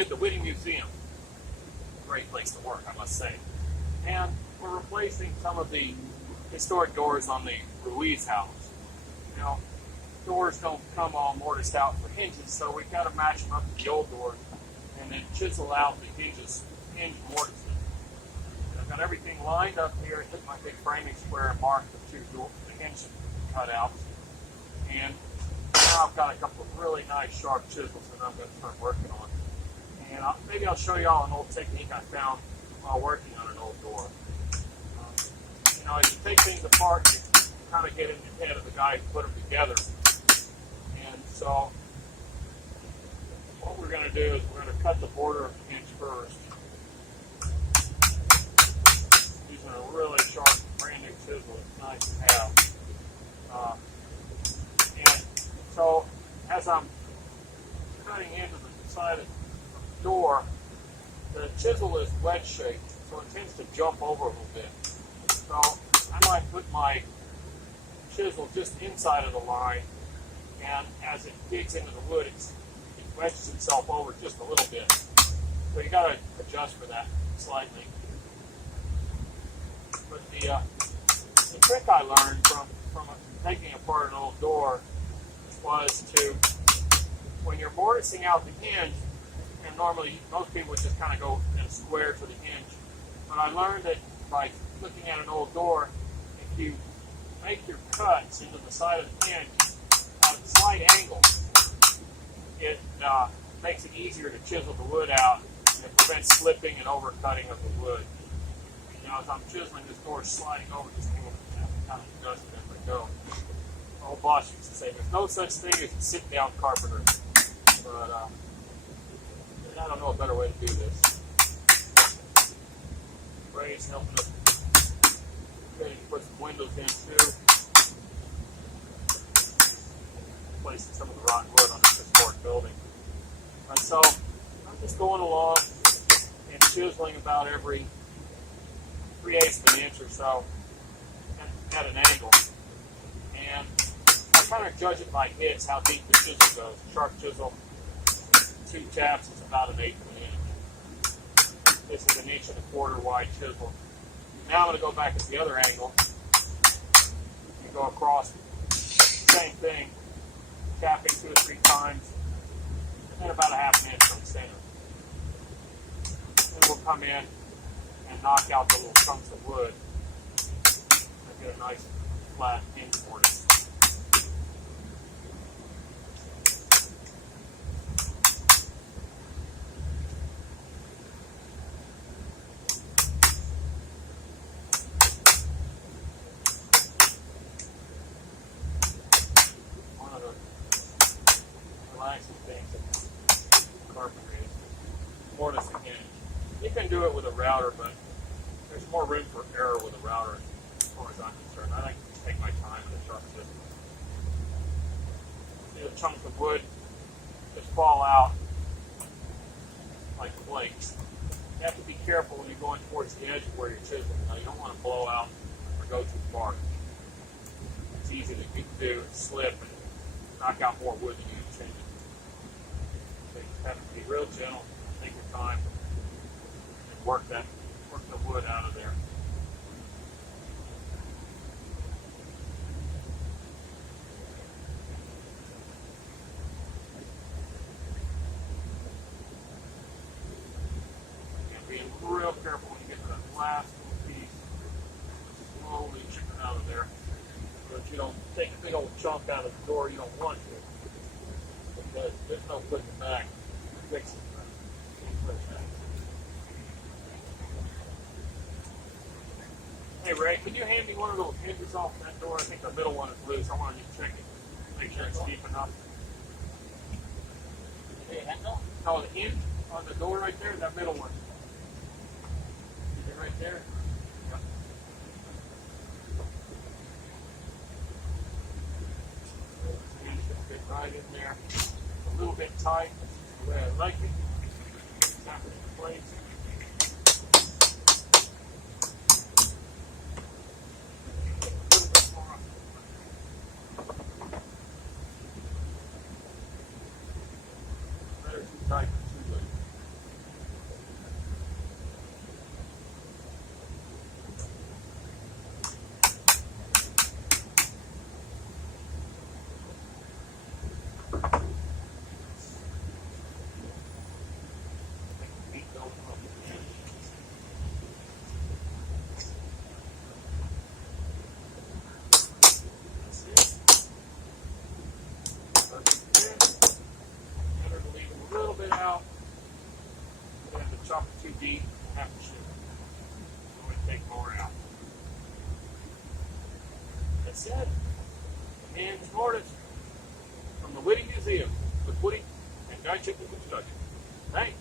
at the Witte Museum. Great place to work, I must say. And we're replacing some of the historic doors on the Ruiz House. You know, doors don't come all mortised out for hinges, so we've got to match them up to the old doors and then chisel out the hinge mortices. And I've got everything lined up here. I took my big framing square and marked the the hinge cutouts. And now I've got a couple of really nice sharp chisels that I'm going to start working on. And maybe I'll show you all an old technique I found while working on an old door. You know, as you take things apart, you kind of get in the head of the guy who put them together. And so what we're going to do is we're going to cut the border of the hinge first. Using a really sharp, brand new chisel. It's nice to have. And so as I'm cutting into the side of the door, the chisel is wedge shaped, so it tends to jump over a little bit. So I might put my chisel just inside of the line, and as it digs into the wood, it wedges itself over just a little bit. So you got to adjust for that slightly. But the trick I learned from taking apart an old door was to, when you're mortising out the hinge, and normally most people would just kind of go in a square to the hinge, but I learned that by looking at an old door, if you make your cuts into the side of the hinge at a slight angle, it makes it easier to chisel the wood out, and it prevents slipping and overcutting of the wood. You know, as I'm chiseling, this door is sliding over just a little bit, kind of adjust it as I go. My old boss used to say, there's no such thing as a sit-down carpenter, but I don't know a better way to do this. Ray's helping us put some windows in too. Replacing some of the rotten wood on this historic building. And so I'm just going along and chiseling about every 3/8 of an inch or so at an angle. And I kind of judge it by hits how deep the chisel goes. Sharp chisel, 2 taps is about 1/8 of an inch. This is 1 1/4 wide chisel. Now I'm going to go back at the other angle and go across. Same thing, tapping 2 or 3 times, and then about 1/2 inch from the center. Then we'll come in and knock out the little chunks of wood and get a nice flat hinge mortise. Relaxing things in carpentry is mortise and hinge. You can do it with a router, but there's more room for error with a router as far as I'm concerned. I like to take my time with a sharp chisel. See the chunks of wood just fall out like flakes. You have to be careful when you're going towards the edge of where you're chiseling. Now, you don't want to blow out or go too far. It's easy to do and slip and knock out more wood than you intended. So you have to be real gentle, take your time, and work the wood out of there. And being real careful when you get to that last little piece. Slowly chip it out of there, so that you don't take a big old chunk out of the door you don't want to. Because there's no putting it back. Fix it. Hey Ray, can you hand me one of those hinges off that door? I think the middle one is loose. I want to just check it, make sure it's deep enough. No, the hinge on the door right there, that middle one. Is it right there? Yep. The hinge should fit right in there. A little bit tight, that's the way I like it. Snap it into place. Tight, too loose. off are too deep, we'll have to ship them. We're going to take more out. That's it. Hinge Mortice from the Witte Museum with Woody and Guy Chipman Construction. Thanks.